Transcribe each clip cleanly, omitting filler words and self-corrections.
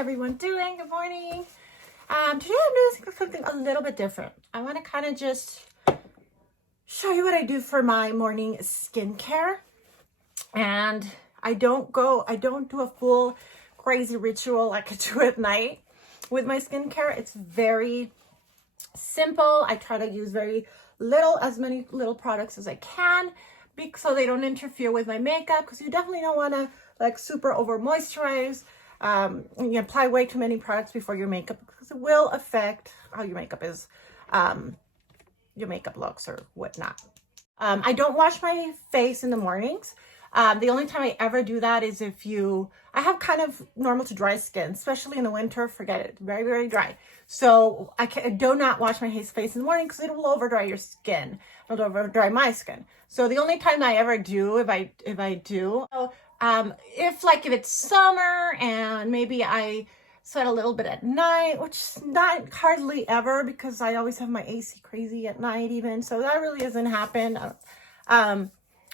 everyone doing? Good morning. Today I'm doing something a little bit different. I want to kind of just show you what I do for my morning skincare. And I don't do a full crazy ritual like I do at night with my skincare. It's very simple. I try to use as many little products as I can so they don't interfere with my makeup, because you definitely don't want to like super over moisturize. You apply way too many products before your makeup, because it will affect how your makeup is, your makeup looks or whatnot. I don't wash my face in the mornings. The only time I ever do that is if I have kind of normal to dry skin, especially in the winter. Forget it, very, very dry. So I do not wash my face in the morning because it will over dry your skin. It'll over dry my skin. So the only time I ever do, if I do, if it's summer and maybe I sweat a little bit at night, which is not hardly ever, because I always have my AC crazy at night even. So that really doesn't happen.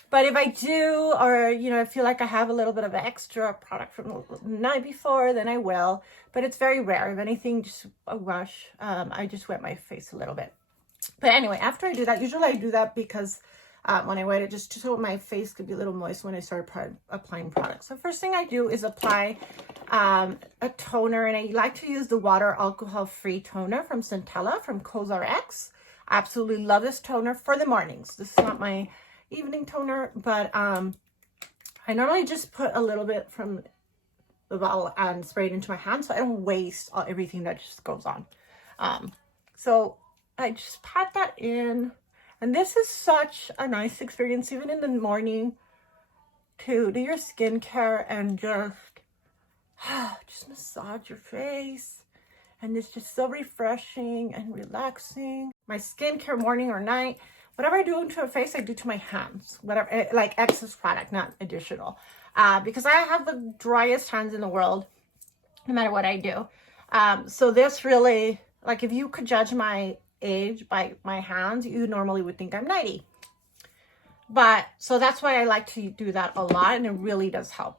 But if I do, or, I feel like I have a little bit of extra product from the night before, then I will. But it's very rare. If anything, just a rush. I just wet my face a little bit. But anyway, after I do that, usually I do that because when I wet it, just so my face could be a little moist when I start applying products. So first thing I do is apply a toner. And I like to use the water alcohol-free toner from Centella, from COSRX. I absolutely love this toner for the mornings. This is not my evening toner, but I normally just put a little bit from the bottle and spray it into my hand so I don't waste everything that just goes on. So I just pat that in, and this is such a nice experience even in the morning to do your skincare and just massage your face. And it's just so refreshing and relaxing. My skincare morning or night, whatever I do to a face, I do to my hands. Whatever, like excess product, not additional. Because I have the driest hands in the world, no matter what I do. So this really, like, if you could judge my age by my hands, you normally would think I'm 90. But, so that's why I like to do that a lot, and it really does help.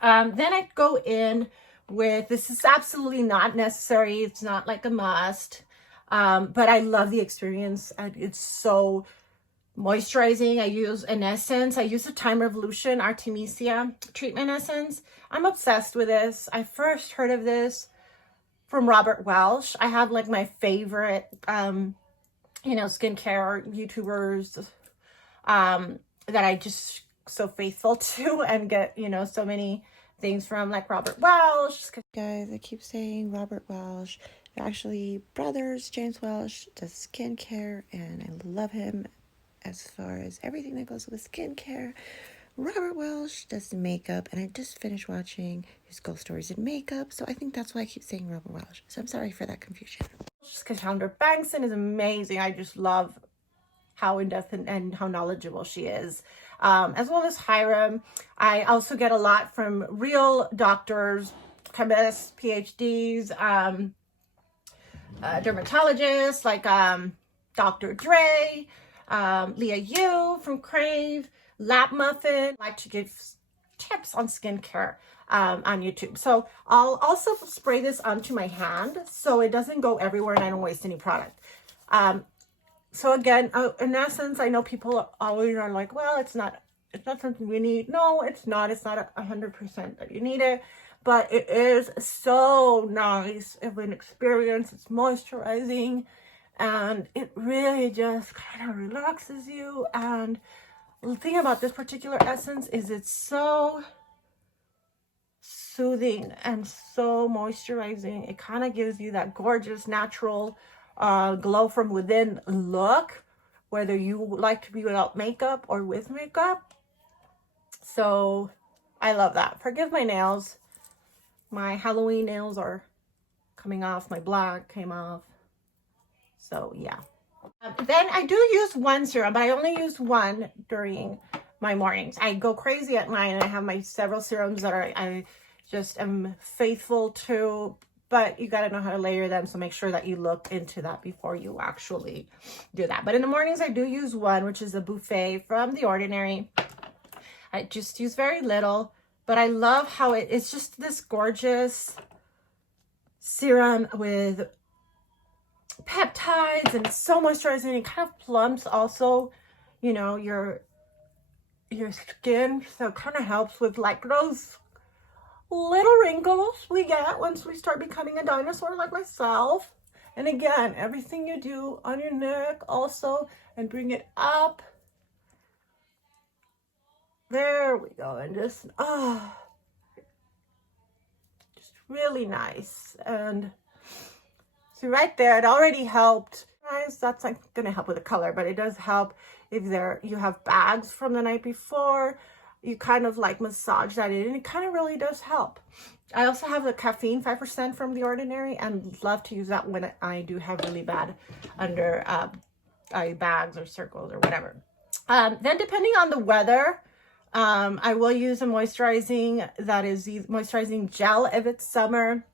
Then I go in with, this is absolutely not necessary. It's not like a must. But I love the experience, and it's so moisturizing. I use an essence. I use the Time Revolution Artemisia treatment essence. I'm obsessed with this. I first heard of this from Robert Welsh. I have like my favorite, skincare YouTubers, that I just so faithful to and get, so many things from, like Robert Welsh. Guys, I keep saying Robert Welsh. They're actually brothers. James Welsh does skincare, and I love him as far as everything that goes with skincare. Robert Welsh does makeup, and I just finished watching his Ghost Stories in Makeup, so I think that's why I keep saying Robert Welsh. So I'm sorry for that confusion. Cassandra Bankson is amazing. I just love how in-depth and how knowledgeable she is. As well as Hiram. I also get a lot from real doctors, chemists, PhDs, dermatologists like Dr. Dre, Leah Yu from Crave, Lap Muffin. I like to give tips on skincare on YouTube. So I'll also spray this onto my hand so it doesn't go everywhere and I don't waste any product. So again, in essence, I know people always are like, well, it's not something we need. No, it's not. It's not 100% that you need it. But it is so nice of an experience. It's moisturizing, and it really just kind of relaxes you. And the thing about this particular essence is it's so soothing and so moisturizing. It kind of gives you that gorgeous, natural glow from within look, whether you like to be without makeup or with makeup. So I love that. Forgive my nails. My Halloween nails are coming off. My black came off. So yeah. Then I do use one serum, but I only use one during my mornings. I go crazy at night, and I have my several serums that I just am faithful to, but you got to know how to layer them. So make sure that you look into that before you actually do that. But in the mornings, I do use one, which is a Buffet from The Ordinary. I just use very little, but I love how it's just this gorgeous serum with peptides and it's so moisturizing. It kind of plumps also, you know, your skin, so it kind of helps with like those little wrinkles we get once we start becoming a dinosaur like myself. And again, everything you do on your neck also, and bring it up. There we go. And just just really nice. And so right there, it already helped. Guys, that's like gonna help with the color, but it does help if you have bags from the night before. You kind of like massage that in, and it kind of really does help. I also have the caffeine 5% from The Ordinary, and love to use that when I do have really bad under eye bags or circles or whatever. Then depending on the weather, I will use a moisturizing, that is the moisturizing gel if it's summer.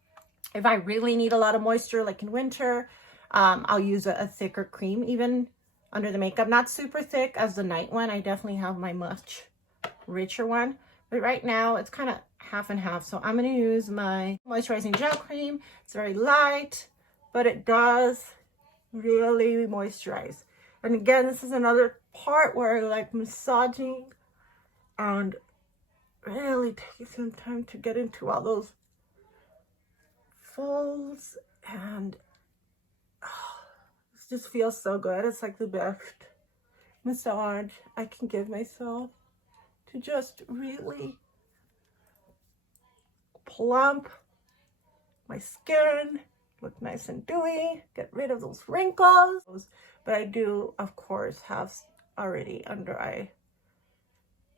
If I really need a lot of moisture, like in winter, I'll use a thicker cream even under the makeup. Not super thick as the night one. I definitely have my much richer one. But right now, it's kind of half and half. So I'm going to use my moisturizing gel cream. It's very light, but it does really moisturize. And again, this is another part where I like massaging and really take some time to get into all those folds, and this just feels so good. It's like the best massage I can give myself to just really plump my skin, look nice and dewy, get rid of those wrinkles. But I do, of course, have already under eye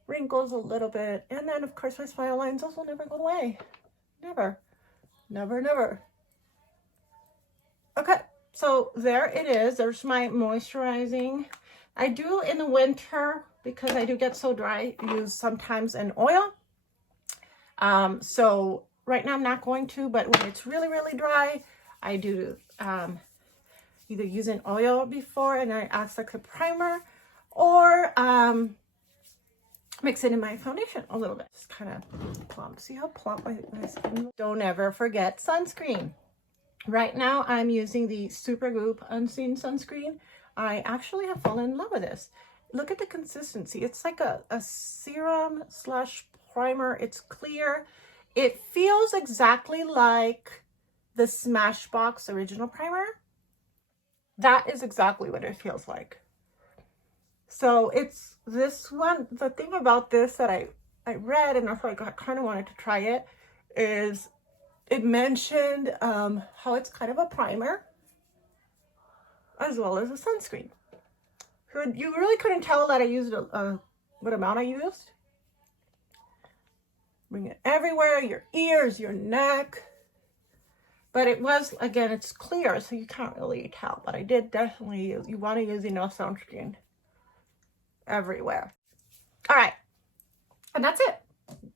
wrinkles a little bit. And then, of course, my smile lines, those will never go away. Never. Never, never. Okay, so there it is. There's my moisturizing. I do in the winter, because I do get so dry, use sometimes an oil. So right now I'm not going to, but when it's really, really dry, I do either use an oil before and I add like a primer, or mix it in my foundation a little bit. Just kind of plump. See how plump my skin is? Don't ever forget sunscreen. Right now I'm using the Supergoop Unseen Sunscreen. I actually have fallen in love with this. Look at the consistency. It's like a serum slash primer. It's clear. It feels exactly like the Smashbox original primer. That is exactly what it feels like. So it's this one. The thing about this that I read, and I kind of wanted to try it, is it mentioned how it's kind of a primer as well as a sunscreen. So you really couldn't tell that I used what amount I used. Bring it everywhere, your ears, your neck. But it was, again, it's clear, so you can't really tell. But I did definitely use, you want to use enough sunscreen everywhere. All right, and that's it.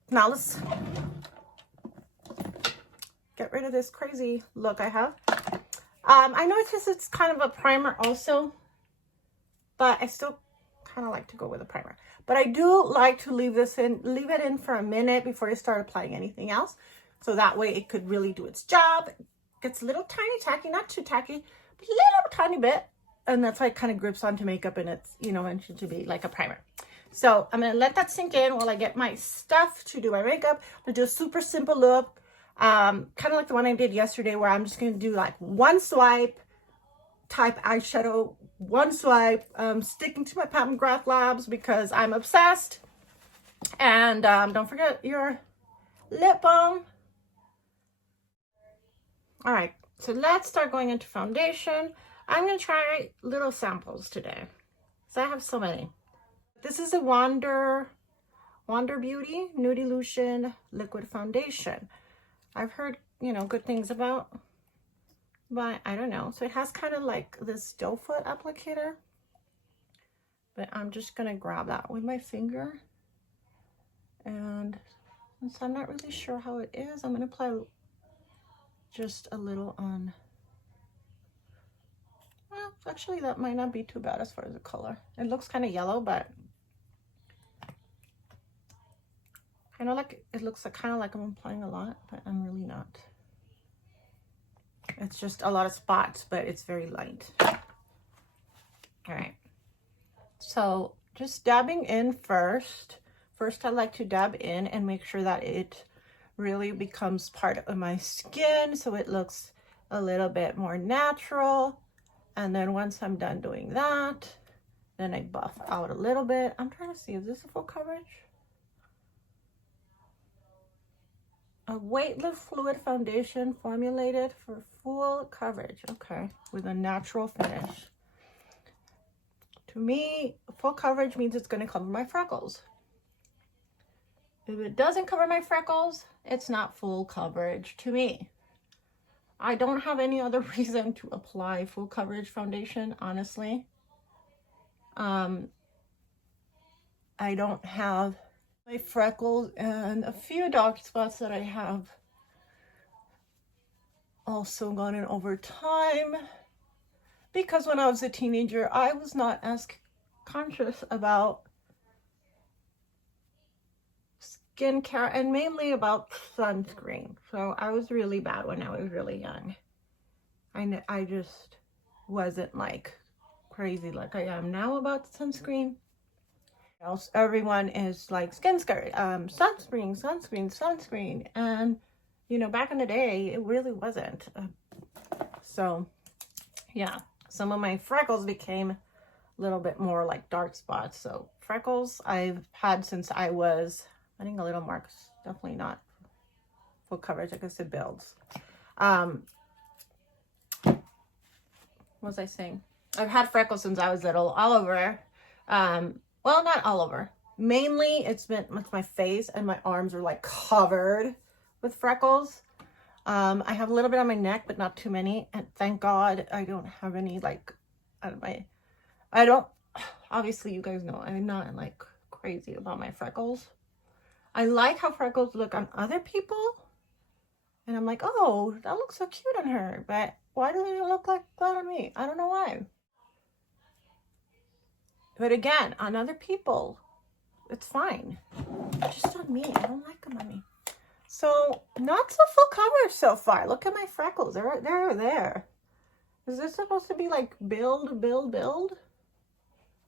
Now let's get rid of this crazy look I have. I noticed it's kind of a primer also, but I still kind of like to go with a primer. But I do like to leave it in for a minute before you start applying anything else. So that way it could really do its job. It gets a little tiny tacky, not too tacky, but a little tiny bit. And that's why it kind of grips onto makeup, and it's, you know, mentioned to be like a primer. So I'm going to let that sink in while I get my stuff to do my makeup. I'm going to do a super simple look. Kind of like the one I did yesterday, where I'm just going to do like one swipe type eyeshadow, one swipe, sticking to my Pat Magrath Labs because I'm obsessed. And don't forget your lip balm. All right, so let's start going into foundation. I'm going to try little samples today, so I have so many. This is a Wander Beauty Nude Illusion Liquid Foundation. I've heard, you know, good things about, but I don't know. So it has kind of like this doe foot applicator, but I'm just going to grab that with my finger. And since I'm not really sure how it is, I'm going to apply just a little on. Well, actually that might not be too bad as far as the color. It looks kind of yellow, but I know, like, it looks like kind of like I'm applying a lot, but I'm really not. It's just a lot of spots, but it's very light. All right. So just dabbing in first. First, I like to dab in and make sure that it really becomes part of my skin so it looks a little bit more natural. And then once I'm done doing that, then I buff out a little bit. I'm trying to see, is this a full coverage? A weightless fluid foundation formulated for full coverage. Okay, with a natural finish. To me, full coverage means it's going to cover my freckles. If it doesn't cover my freckles, it's not full coverage to me. I don't have any other reason to apply full coverage foundation, honestly. I don't have my freckles and a few dark spots that I have also gone in over time, because when I was a teenager, I was not as conscious about skincare and mainly about sunscreen. So I was really bad when I was really young. I just wasn't like crazy like I am now about sunscreen. Else everyone is like sunscreen, sunscreen, and you know, back in the day it really wasn't. So yeah, some of my freckles became a little bit more like dark spots. So freckles I've had since I was, I think, a little marks, definitely not full coverage. I guess it builds. What was I saying? I've had freckles since I was little, all over. Well, not all over. Mainly it's been with my face, and my arms are like covered with freckles. I have a little bit on my neck, but not too many. And thank God I don't have any like I don't, obviously you guys know I'm not like crazy about my freckles. I like how freckles look on other people. And I'm like, oh, that looks so cute on her. But why doesn't it look like that on me? I don't know why. But again, on other people, it's fine. Just on me, I don't like them on me. So, not so full coverage so far. Look at my freckles. They're there. Is this supposed to be like build?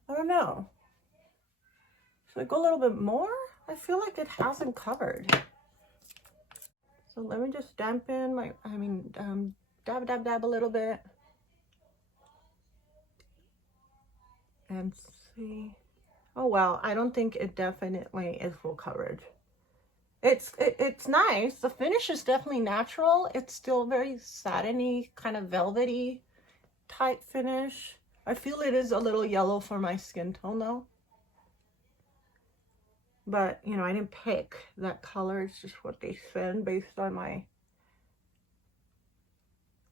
I don't know. Should I go a little bit more? I feel like it hasn't covered. So let me just dampen my, dab a little bit. And see. Oh, well, I don't think it definitely is full coverage. It's nice. The finish is definitely natural. It's still very satiny, kind of velvety type finish. I feel it is a little yellow for my skin tone though. But, you know, I didn't pick that color. It's just what they send based on my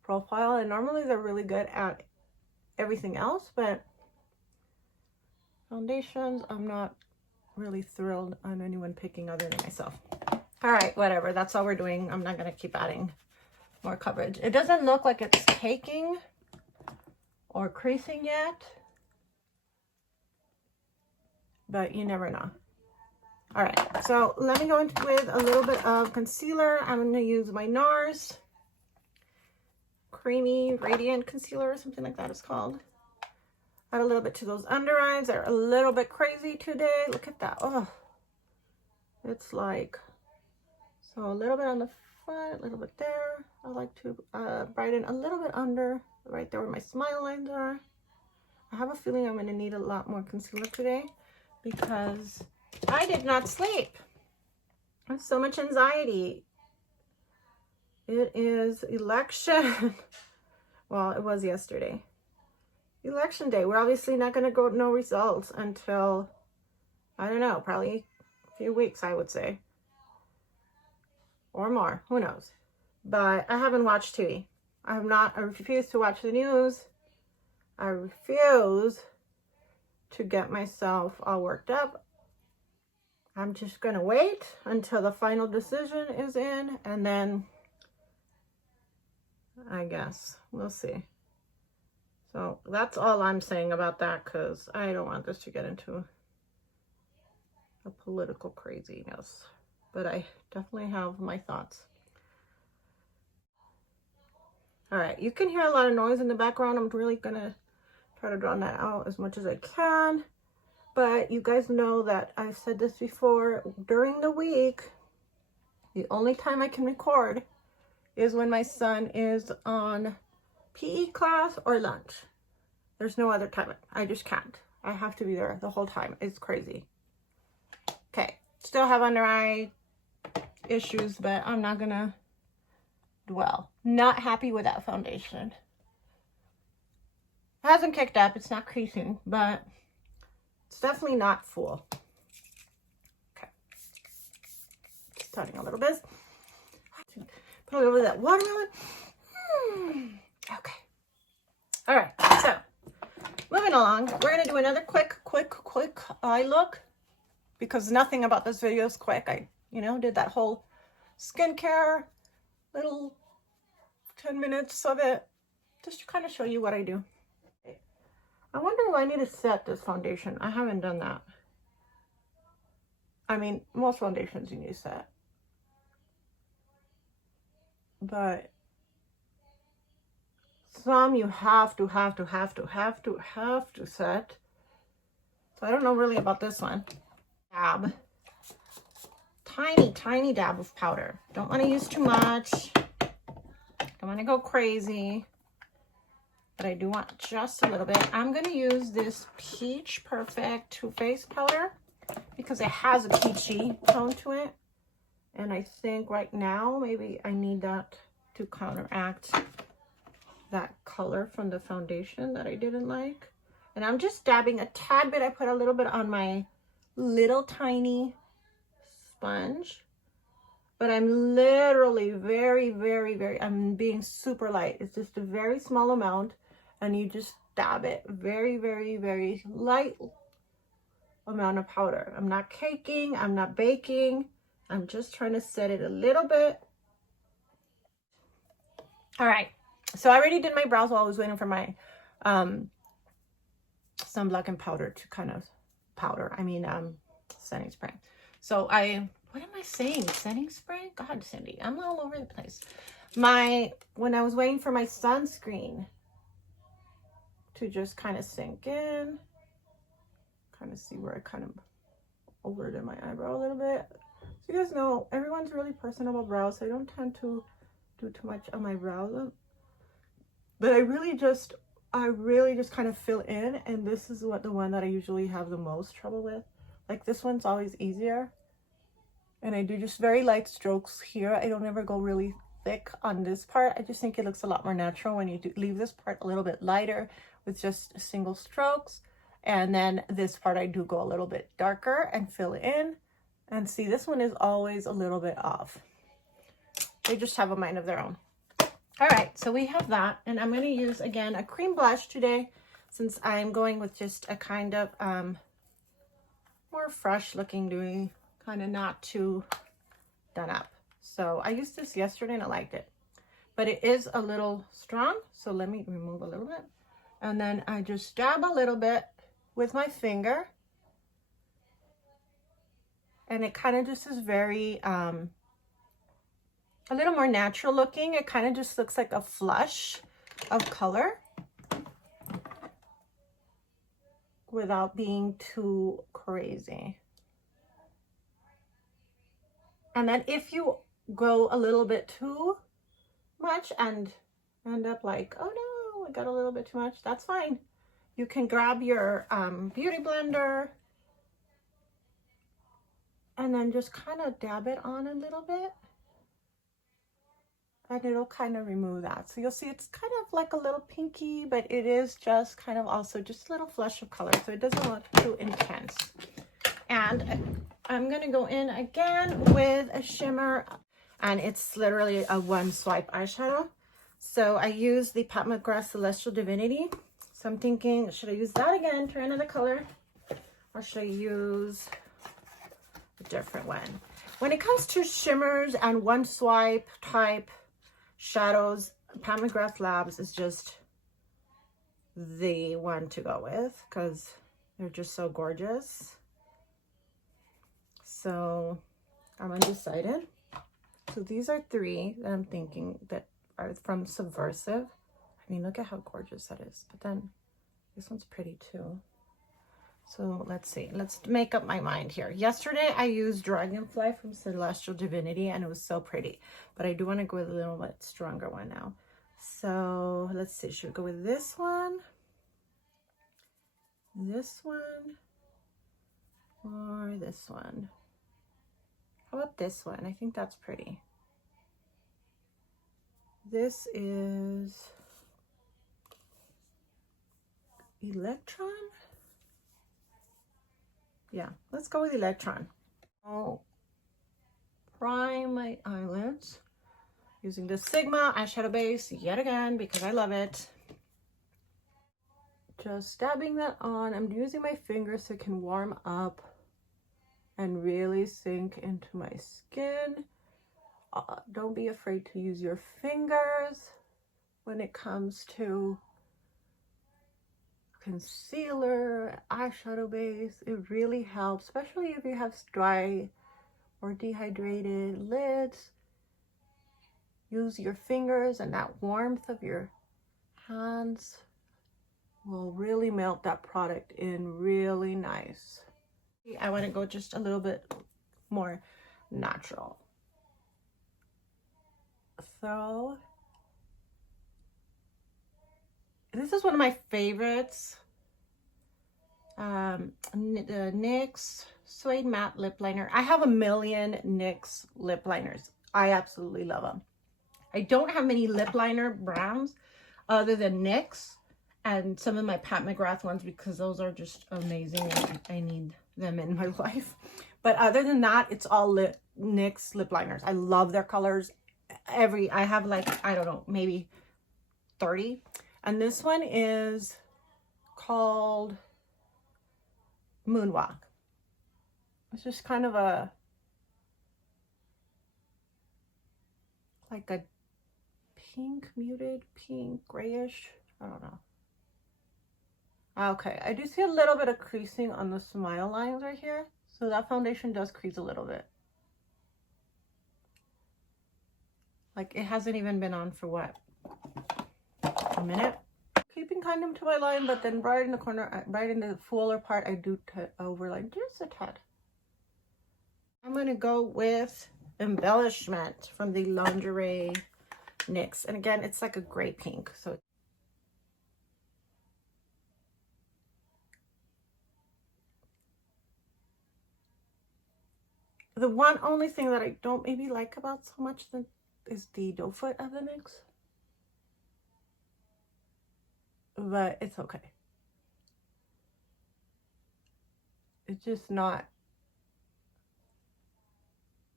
profile. And normally they're really good at everything else, but foundations, I'm not really thrilled on anyone picking other than myself. All right, whatever. That's all we're doing. I'm not going to keep adding more coverage. It doesn't look like it's caking or creasing yet, but you never know. All right, so let me go in with a little bit of concealer. I'm going to use my NARS Creamy Radiant Concealer or something like that it's called. Add a little bit to those under eyes. They're a little bit crazy today. Look at that. Oh, it's like, so a little bit on the front, a little bit there. I like to brighten a little bit under, right there where my smile lines are. I have a feeling I'm going to need a lot more concealer today because I did not sleep. I have so much anxiety. It is election. Well, it was yesterday. Election day. We're obviously not going to know results until, I don't know, probably a few weeks, I would say. Or more. Who knows? But I haven't watched TV. I refuse to watch the news. I refuse to get myself all worked up. I'm just going to wait until the final decision is in, and then I guess we'll see. So that's all I'm saying about that, because I don't want this to get into a political craziness. But I definitely have my thoughts. All right, you can hear a lot of noise in the background. I'm really gonna try to drown that out as much as I can. But you guys know that I've said this before, during the week, the only time I can record is when my son is on PE class or lunch. There's no other time. I just can't. I have to be there the whole time. It's crazy. Okay, still have under eye issues, but I'm not gonna dwell. Not happy with that foundation. It hasn't kicked up, it's not creasing, but it's definitely not full. Okay, starting a little bit. Put a little bit of that watermelon. Okay. All right, so moving along, we're gonna do another quick eye look, because nothing about this video is quick. I, did that whole skincare, little 10 minutes of it, just to kind of show you what I do. I wonder if I need to set this foundation. I haven't done that. I mean, most foundations you need to set. But some you have to set. So I don't know really about this one. Dab. Tiny dab of powder. Don't want to use too much. Don't want to go crazy. But I do want just a little bit. I'm going to use this Peach Perfect Too Faced powder because it has a peachy tone to it. And I think right now maybe I need that to counteract that color from the foundation that I didn't like. And I'm just dabbing a tad bit. I put a little bit on my little tiny sponge. But I'm literally I'm being super light. It's just a very small amount. And you just dab it. Very light amount of powder. I'm not caking. I'm not baking. I'm just trying to set it a little bit. All right. So I already did my brows while I was waiting for my sunblock and powder to kind of setting spray. So what am I saying? Setting spray? God, Cindy, I'm all over the place. When I was waiting for my sunscreen to just kind of sink in, kind of see where I kind of overdid my eyebrow a little bit. So you guys know, everyone's really personal about brows, so I don't tend to do too much on my brows. But I really just kind of fill in, and this is the one that I usually have the most trouble with. Like, this one's always easier. And I do just very light strokes here. I don't ever go really thick on this part. I just think it looks a lot more natural when you leave this part a little bit lighter with just single strokes. And then this part I do go a little bit darker and fill in. And see, this one is always a little bit off. They just have a mind of their own. All right, so we have that. And I'm going to use, again, a cream blush today, since I'm going with just a kind of more fresh looking dewy, kind of not too done up. So I used this yesterday and I liked it, but it is a little strong. So let me remove a little bit. And then I just dab a little bit with my finger. And it kind of just is very, a little more natural looking. It kind of just looks like a flush of color without being too crazy. And then if you go a little bit too much and end up like, oh no, I got a little bit too much, that's fine. You can grab your beauty blender and then just kind of dab it on a little bit. And it'll kind of remove that. So you'll see it's kind of like a little pinky, but it is just kind of also just a little flush of color. So it doesn't look too intense. And I'm going to go in again with a shimmer. And it's literally a one swipe eyeshadow. So I use the Pat Magrath Celestial Divinity. So I'm thinking, should I use that again, try another color? Or should I use a different one? When it comes to shimmers and one swipe type shadows, Pat Magrath Labs is just the one to go with because they're just so gorgeous. So I'm undecided. So these are three that I'm thinking that are from Subversive. I mean, look at how gorgeous that is. But then this one's pretty too. So let's see. Let's make up my mind here. Yesterday I used Dragonfly from Celestial Divinity and it was so pretty. But I do want to go with a little bit stronger one now. So let's see. Should we go with this one? This one? Or this one? How about this one? I think that's pretty. This is Electron? Yeah, let's go with Electron. I'll prime my eyelids using the Sigma eyeshadow base yet again because I love it. Just dabbing that on. I'm using my fingers so it can warm up and really sink into my skin. Don't be afraid to use your fingers when it comes to concealer, eyeshadow base. It really helps, especially if you have dry or dehydrated lids. Use your fingers and that warmth of your hands will really melt that product in really nice. I want to go just a little bit more natural. So this is one of my favorites. The NYX Suede Matte Lip Liner. I have a million NYX lip liners. I absolutely love them. I don't have many lip liner brands other than NYX and some of my Pat Magrath ones because those are just amazing and I need them in my life. But other than that, it's all NYX lip liners. I love their colors. I have like, I don't know, maybe 30. And this one is called Moonwalk. It's just kind of like a pink, muted pink, grayish. I don't know. Okay, I do see a little bit of creasing on the smile lines right here. So that foundation does crease a little bit. Like it hasn't even been on for what? A minute? Keeping kind of to my line, but then right in the corner, right in the fuller part, I do overline just a tad. I'm going to go with Embellishment from the Lingerie NYX. And again, it's like a gray pink. So the one only thing that I don't maybe like about so much is the doe foot of the NYX. But it's okay. It's just not.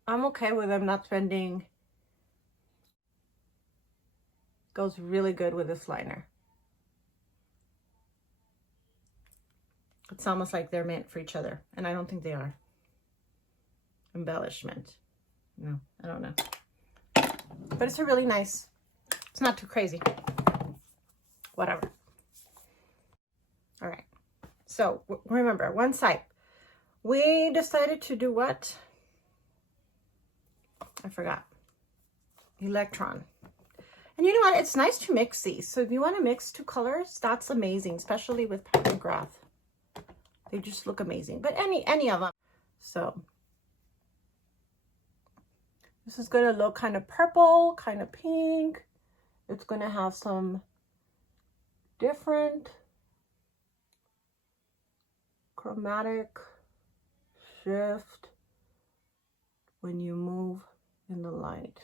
I'm okay with them not spending. Goes really good with this liner. It's almost like they're meant for each other, and I don't think they are. Embellishment. No, I don't know. But it's a really nice. It's not too crazy. Whatever. All right. So remember, one side. We decided to do what? I forgot. Electron. And you know what? It's nice to mix these. So if you want to mix two colors, that's amazing, especially with Pat Magrath. They just look amazing. But any of them. So this is going to look kind of purple, kind of pink. It's going to have some different chromatic shift when you move in the light.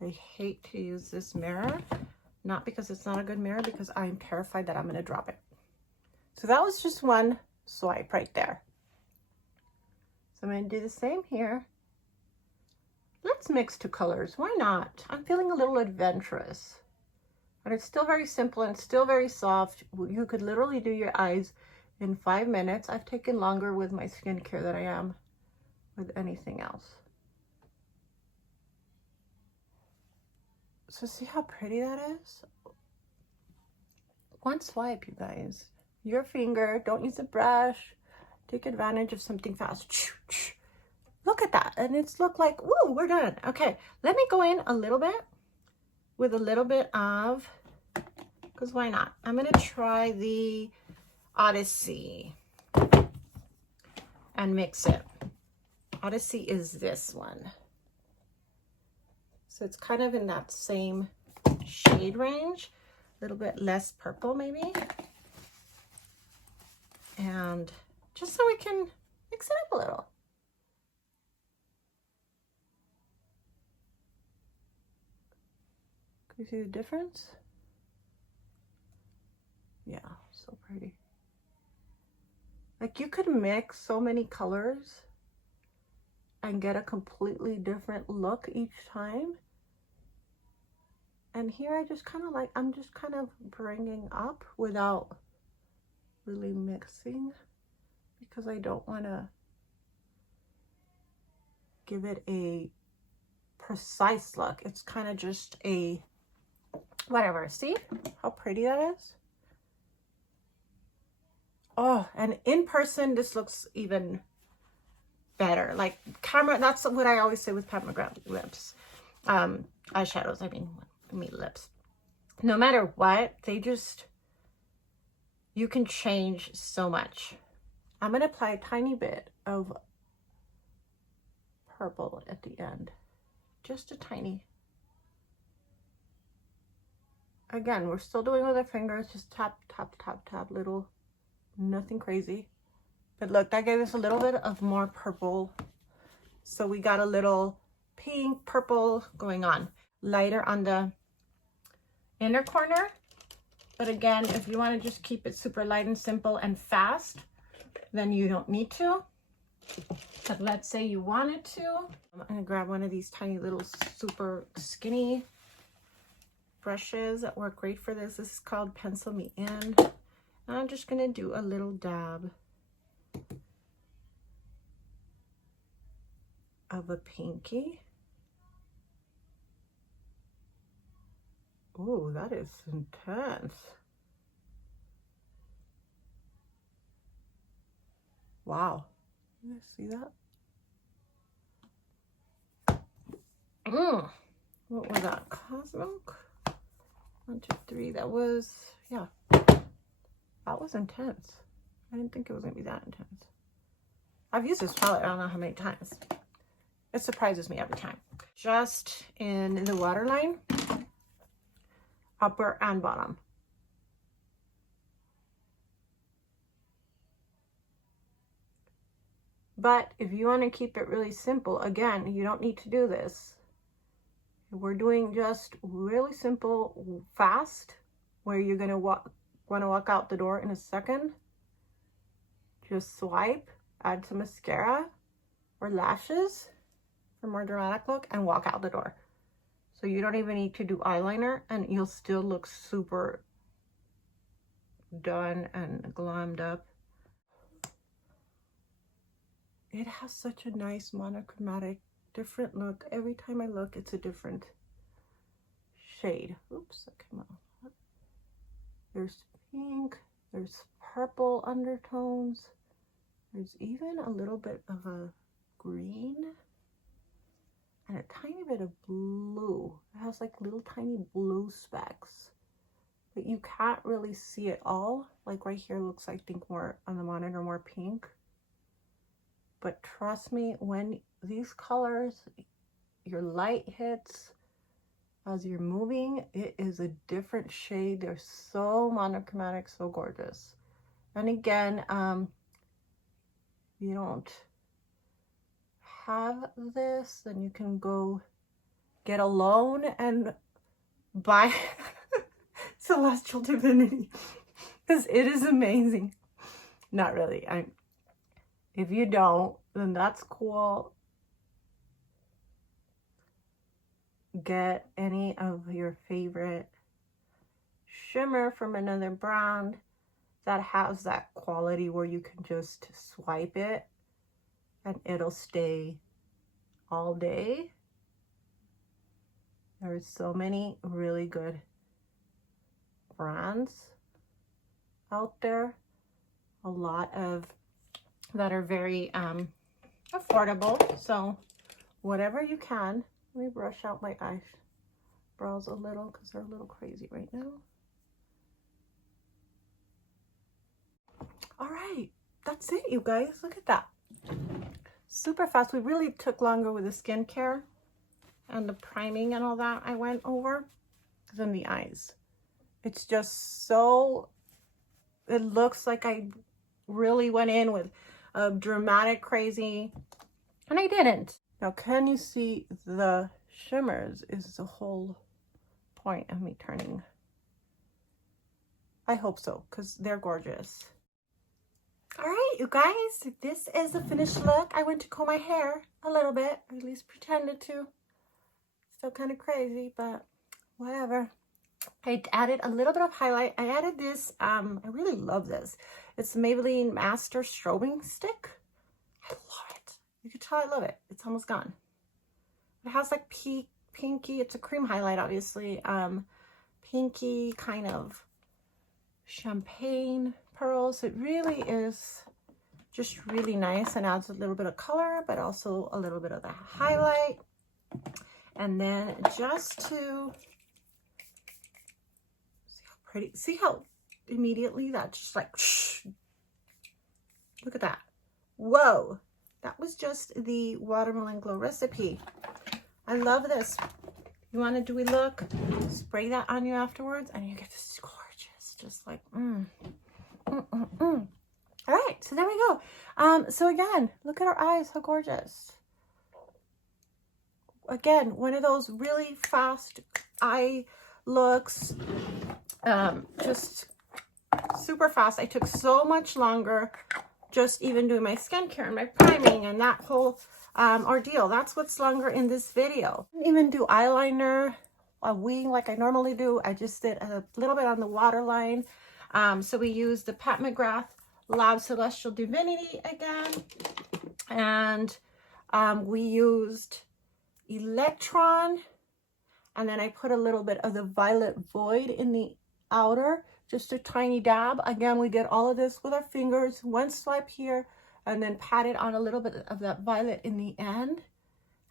I hate to use this mirror, not because it's not a good mirror, because I'm terrified that I'm going to drop it. So that was just one swipe right there. So I'm going to do the same here. Let's mix two colors. Why not? I'm feeling a little adventurous. And it's still very simple and still very soft. You could literally do your eyes in 5 minutes. I've taken longer with my skincare than I am with anything else. So see how pretty that is? One swipe, you guys. Your finger, don't use a brush. Take advantage of something fast. Look at that. And it's look like, woo, we're done. Okay, let me go in a little bit with a little bit of, because why not? I'm going to try the Odyssey and mix it. Odyssey is this one. So it's kind of in that same shade range, a little bit less purple maybe. And just so we can mix it up a little. Can you see the difference? Yeah, so pretty. Like you could mix so many colors and get a completely different look each time. And here I just kind of like, I'm just kind of bringing up without really mixing, because I don't want to give it a precise look. It's kind of just a whatever. See how pretty that is? Oh, and in person this looks even better. Like camera, that's what I always say with Pat Magrath lips, eyeshadows, I mean lips. No matter what, they just, you can change so much. I'm going to apply a tiny bit of purple at the end. Just a tiny. Again, we're still doing with our fingers. Just tap, tap, tap, tap, little, nothing crazy. But look, that gave us a little bit of more purple. So we got a little pink, purple going on. Lighter on the inner corner. But again, if you want to just keep it super light and simple and fast, then you don't need to. But let's say you wanted to. I'm going to grab one of these tiny little super skinny brushes that work great for this. This is called Pencil Me In. And I'm just going to do a little dab of a pinky. Oh, that is intense. Wow. You guys see that? What was that? Cosmilk? 1, 2, 3. That was, yeah. That was intense. I didn't think it was going to be that intense. I've used this palette I don't know how many times. It surprises me every time. Just in the waterline, upper and bottom. But if you want to keep it really simple, again, you don't need to do this. We're doing just really simple, fast, where you're going to want to walk out the door in a second. Just swipe, add some mascara or lashes for more dramatic look, and walk out the door. So you don't even need to do eyeliner, and you'll still look super done and glammed up. It has such a nice monochromatic, different look. Every time I look, it's a different shade. Oops, that came out. There's pink, there's purple undertones. There's even a little bit of a green and a tiny bit of blue. It has like little tiny blue specks, but you can't really see it all. Like right here looks, I think, more on the monitor, more pink. But trust me, when these colors, your light hits as you're moving, it is a different shade. They're so monochromatic, so gorgeous. And again, you don't have this, then you can go get a loan and buy Celestial Divinity, because it is amazing. Not really. If you don't, then that's cool. Get any of your favorite shimmer from another brand that has that quality where you can just swipe it and it'll stay all day. There's so many really good brands out there. A lot of that are very affordable. So whatever you can. Let me brush out my brows a little because they're a little crazy right now. All right, that's it, you guys. Look at that. Super fast. We really took longer with the skincare and the priming and all that I went over than the eyes. It's just so, it looks like I really went in with a dramatic crazy, and I didn't. Now, can you see the shimmers is the whole point of me turning. I hope so, because they're gorgeous. All right, you guys, this is the finished look. I went to comb my hair a little bit, or at least pretended to. Still kind of crazy, but whatever. I added a little bit of highlight. I added this, I really love this. It's the Maybeline Master Strobing Stick. I love it. You can tell I love it. It's almost gone. It has like pinky, it's a cream highlight, obviously. Pinky kind of champagne pearls. It really is just really nice and adds a little bit of color, but also a little bit of the highlight. And then just to see how pretty, see how immediately that just like, shh, look at that. Whoa, that was just the Watermelon Glow recipe. I love this. You want a dewy look? Spray that on you afterwards and you get this gorgeous, just like, All right, so there we go. So again, look at our eyes, how gorgeous. Again, one of those really fast eye looks, just super fast. I took so much longer just even doing my skincare and my priming and that whole ordeal. That's what's longer in this video. I didn't even do eyeliner, a wing like I normally do. I just did a little bit on the waterline. So we used the Pat Magrath Labs Celestial Divinity again. And we used Electron. And then I put a little bit of the Violet Void in the outer, just a tiny dab. Again, we did all of this with our fingers, one swipe here, and then patted on a little bit of that violet in the end.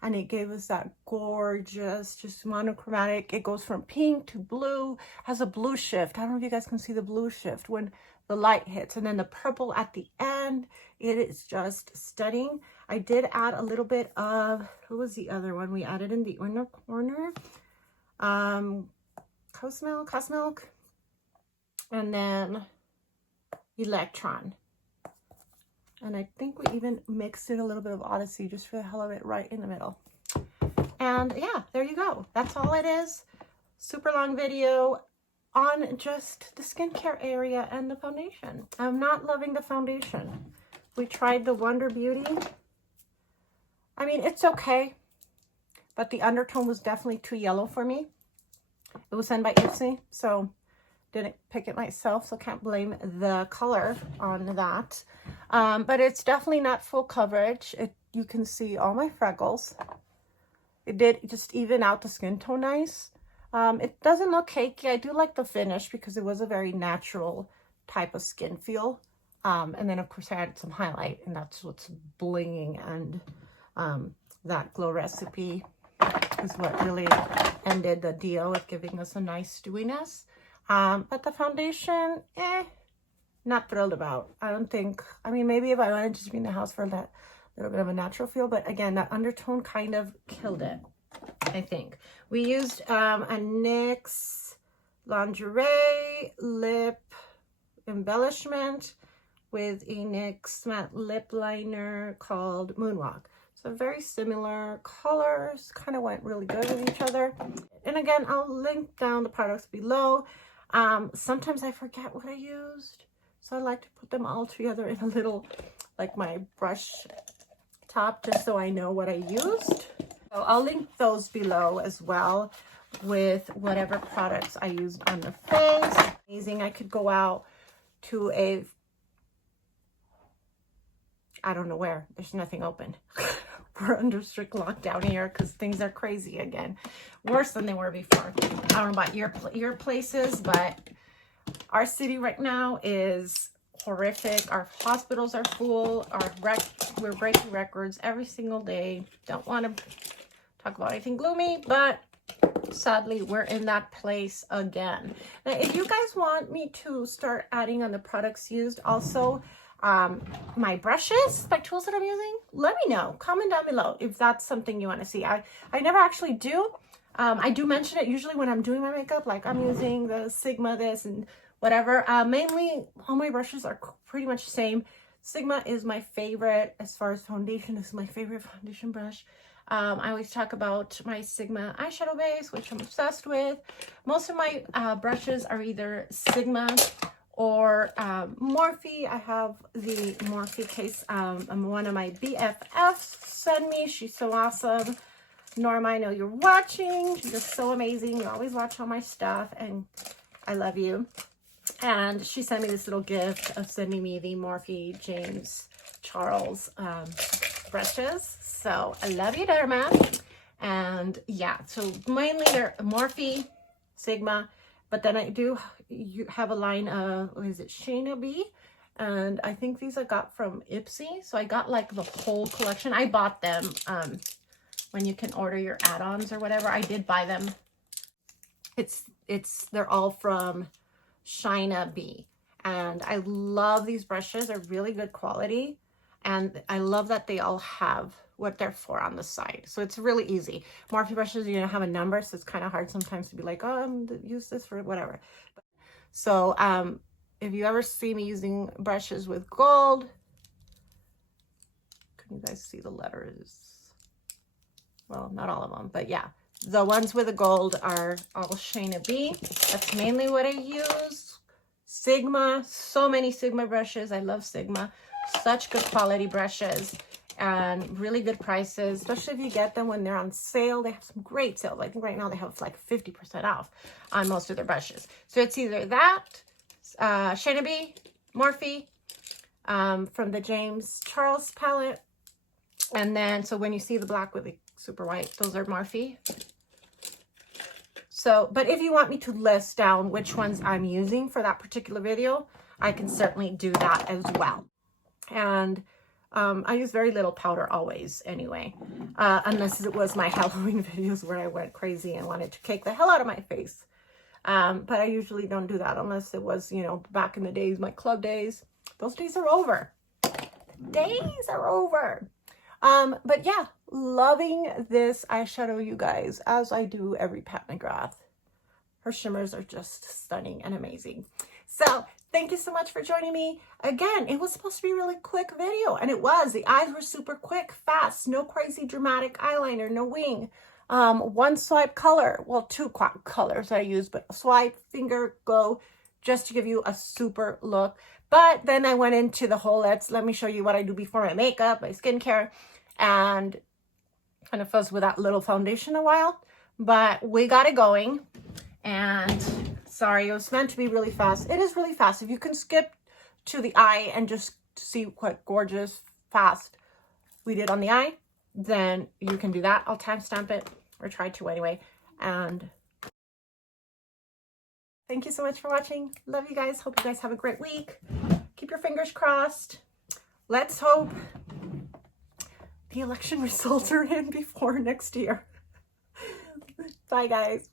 And it gave us that gorgeous, just monochromatic. It goes from pink to blue, has a blue shift. I don't know if you guys can see the blue shift when the light hits. And then the purple at the end, it is just stunning. I did add a little bit of, who was the other one we added in the inner corner? Cosmilk. And then Electron. And I think we even mixed in a little bit of Odyssey just for the hell of it right in the middle. And yeah, there you go. That's all it is. Super long video on just the skincare area and the foundation. I'm not loving the foundation. We tried the Wonder Beauty. I mean, it's okay, but the undertone was definitely too yellow for me. It was sent by Ipsy, so didn't pick it myself, so can't blame the color on that. But it's definitely not full coverage. You can see all my freckles. It did just even out the skin tone nice. It doesn't look cakey. I do like the finish because it was a very natural type of skin feel. And then of course I added some highlight, and that's what's blinging, and that glow recipe is what really ended the deal with giving us a nice dewiness. But the foundation, not thrilled about. I don't think, I mean, maybe if I wanted to just be in the house for that little bit of a natural feel, but again, that undertone kind of killed it, I think. We used a NYX Lingerie lip embellishment with a NYX matte lip liner called Moonwalk. So very similar colors, kind of went really good with each other. And again, I'll link down the products below. Sometimes I forget what I used, so I like to put them all together in a little, like my brush top, just so I know what I used. So I'll link those below as well with whatever products I used on the face. Amazing. I could go out to a, I don't know where, there's nothing open. We're under strict lockdown here because things are crazy again, worse than they were before. I don't know about your places, but our city right now is horrific. Our hospitals are full. We're breaking records every single day. Don't want to talk about anything gloomy, but sadly, we're in that place again. Now, if you guys want me to start adding on the products used, also my brushes, my tools that I'm using, let me know. Comment down below if that's something you want to see. I never actually do. I do mention it usually when I'm doing my makeup, like I'm using the Sigma this and whatever. Mainly, all my brushes are pretty much the same. Sigma is my favorite as far as foundation. This is my favorite foundation brush. I always talk about my Sigma eyeshadow base, which I'm obsessed with. Most of my brushes are either Sigma or Morphe. I have the Morphe case. One of my BFFs sent me. She's so awesome. Norma, I know you're watching. She's just so amazing. You always watch all my stuff, and I love you. And she sent me this little gift of sending me the Morphe James Charles brushes. So I love you, Norma. And yeah, so mainly they're Morphe, Sigma, but then I do have a line of, what is it, Shayna B? And I think these I got from Ipsy. So I got like the whole collection. I bought them when you can order your add-ons or whatever. I did buy them. They're all from Shayna B. And I love these brushes. They're really good quality. And I love that they all have what they're for on the side. So it's really easy. Morphe brushes, you know, have a number, so it's kind of hard sometimes to be like, oh, use this for whatever. So if you ever see me using brushes with gold, can you guys see the letters? Well, not all of them, but yeah. The ones with the gold are all Shayna B. That's mainly what I use. Sigma, so many Sigma brushes. I love Sigma. Such good quality brushes and really good prices, especially if you get them when they're on sale. They have some great sales. I think right now they have like 50% off on most of their brushes. So it's either that, Shayna B, Morphe, from the James Charles palette. And then, so when you see the black with the super white, those are Morphe. So, but if you want me to list down which ones I'm using for that particular video, I can certainly do that as well. And I use very little powder always anyway, unless it was my Halloween videos where I went crazy and wanted to cake the hell out of my face. But I usually don't do that unless it was, you know, back in the days, my club days. Those days are over. Days are over. But yeah, loving this eyeshadow, you guys, as I do every Pat Magrath. Her shimmers are just stunning and amazing. So thank you so much for joining me. Again, it was supposed to be a really quick video, and it was. The eyes were super quick, fast, no crazy dramatic eyeliner, no wing. One swipe color, well, two colors I used, but swipe, finger, go, just to give you a super look. But then I went into the whole, let me show you what I do before my makeup, my skincare, and kind of fuzz with that little foundation a while. But we got it going, and sorry, it was meant to be really fast. It is really fast. If you can skip to the eye and just see what gorgeous, fast we did on the eye, then you can do that. I'll timestamp it, or try to anyway. And thank you so much for watching. Love you guys. Hope you guys have a great week. Keep your fingers crossed. Let's hope the election results are in before next year. Bye, guys.